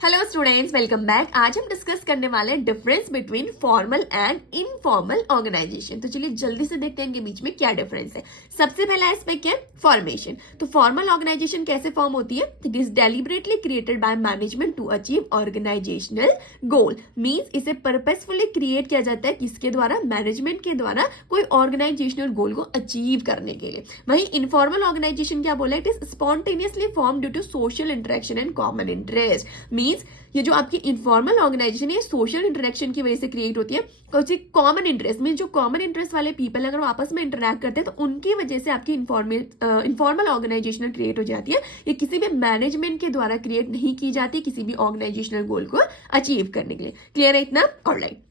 Hello students, welcome back. आज हम discuss करने वाले हैं difference between formal and informal organisation. तो चलिए जल्दी से देखते हैं इनके बीच में क्या डिफरेंस है। सबसे पहला एस्पेक्ट क्या है? फॉर्मेशन। तो फॉर्मल ऑर्गेनाइजेशन कैसे फॉर्म होती है? It is deliberately created by management to achieve organisational goal. Means इसे पर्पसफुली क्रिएट किया जाता है किसके द्वारा? मैनेजमेंट के द्वारा कोई ऑर्गेनाइजेशनल गोल को अचीव करने के लिए। वहीं इनफॉर्मल ऑर्गेनाइजेशन क्या बोला? It is spontaneously form due to social interaction and common interest. ये जो आपकी इनफॉर्मल ऑर्गेनाइजेशन है सोशल इंटरेक्शन की वजह से क्रिएट होती है। कॉमन इंटरेस्ट मीन जो कॉमन इंटरेस्ट वाले पीपल अगर वो आपस में इंटरेक्ट करते हैं तो उनकी वजह से आपकी इनफॉर्मल ऑर्गेनाइजेशनल क्रिएट हो जाती है। ये किसी भी मैनेजमेंट के द्वारा क्रिएट नहीं की जाती किसी भी ऑर्गेनाइजेशनल गोल को अचीव करने के लिए। क्लियर है इतना? Alright.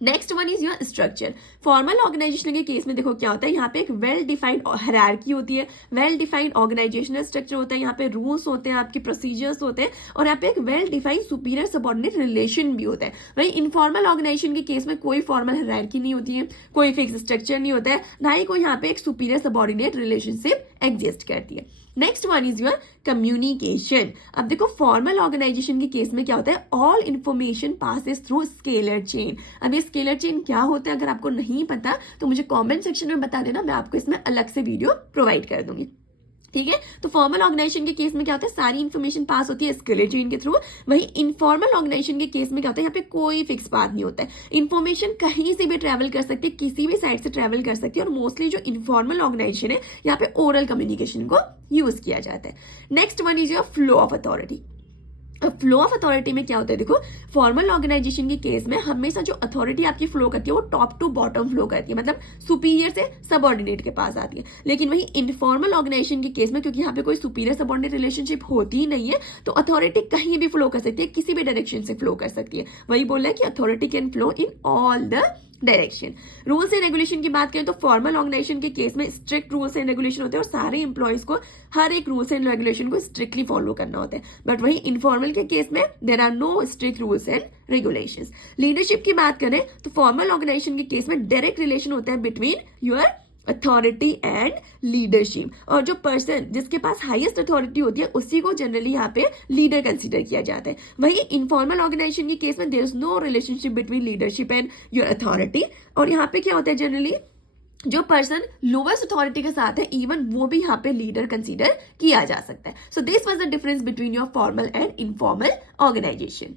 Next one is your structure. Formal organisation के केस में देखो क्या होता है, यहाँ पे एक वेल डिफाइंड हायरार्की होती है, वेल डिफाइंड ऑर्गेनाइजेशनल स्ट्रक्चर होता है, यहाँ पे रूल्स होते हैं, आपके प्रोसीजर्स होते हैं और यहाँ पे एक well defined superior subordinate relation भी होता है। वहीं इनफॉर्मल ऑर्गेनाइजेशन के केस में कोई फॉर्मल हायरार्की नहीं होती है, कोई फिक्स स्ट्रक्चर नहीं होता है, ना ही कोई यहाँ पे एक सुपीरियर सबऑर्डिनेट रिलेशनशिप एग्जिस्ट करती है। Next one is your communication. अब देखो फॉर्मल ऑर्गेनाइजेशन के केस में क्या होता है, all information passes through scalar chain. अब ये स्केलर चेन क्या होता है अगर आपको नहीं पता तो मुझे कमेंट सेक्शन में बता देना, मैं आपको इसमें अलग से वीडियो प्रोवाइड कर दूंगी। ठीक है, तो फॉर्मल ऑर्गेनाइजेशन के केस में क्या होता है, सारी इन्फॉर्मेशन पास होती है स्केलर चेन के थ्रू। वही इनफॉर्मल ऑर्गेनाइजेशन के केस में क्या होता है, यहाँ पे कोई फिक्स पाथ नहीं होता है, इन्फॉर्मेशन कहीं से भी ट्रेवल कर सकती है, किसी भी साइड से ट्रेवल कर सकती है। और मोस्टली जो इनफॉर्मल ऑर्गेनाइजेशन है यहाँ पे ओरल कम्युनिकेशन को यूज किया जाता है। Next one is your flow of authority. Flow of authority में क्या होता है, देखो फॉर्मल ऑर्गेनाइजेशन के केस में हमेशा जो अथॉरिटी आपकी फ्लो करती है वो टॉप टू बॉटम फ्लो करती है, मतलब सुपीरियर से सबऑर्डिनेट के पास आती है। लेकिन वही इनफॉर्मल ऑर्गेनाइजेशन के केस में क्योंकि यहाँ पे कोई सुपीरियर सबऑर्डिनेट रिलेशनशिप होती ही नहीं है तो अथॉरिटी कहीं भी फ्लो कर सकती है, किसी भी डायरेक्शन से फ्लो कर सकती है। वही बोल रहा है कि authority can flow in all the direction. Rules and regulation की बात करें तो फॉर्मल ऑर्गेनाइजेशन के केस में स्ट्रिक्ट रूल्स एंड रेगुलेशन होते हैं और सारे इंप्लॉइज को हर एक रूल्स एंड रेगुलेशन को स्ट्रिक्टली फॉलो करना होता है। बट वही इनफॉर्मल के केस में there are no strict rules and regulations. Leadership की बात करें तो फॉर्मल ऑर्गेनाइजेशन के केस में डायरेक्ट रिलेशन होता है between your authority and leadership, और जो पर्सन जिसके पास हाईएस्ट अथॉरिटी होती है उसी को जनरली यहाँ पे लीडर कंसीडर किया जाता है। वही इनफॉर्मल ऑर्गेनाइजेशन के केस में there is no relationship between leadership and your authority. और यहाँ पे क्या होता है, जनरली जो पर्सन लोवेस्ट अथॉरिटी के साथ है इवन वो भी यहाँ पे लीडर कंसीडर किया जा सकता है। So this was the difference between your formal and informal organisation.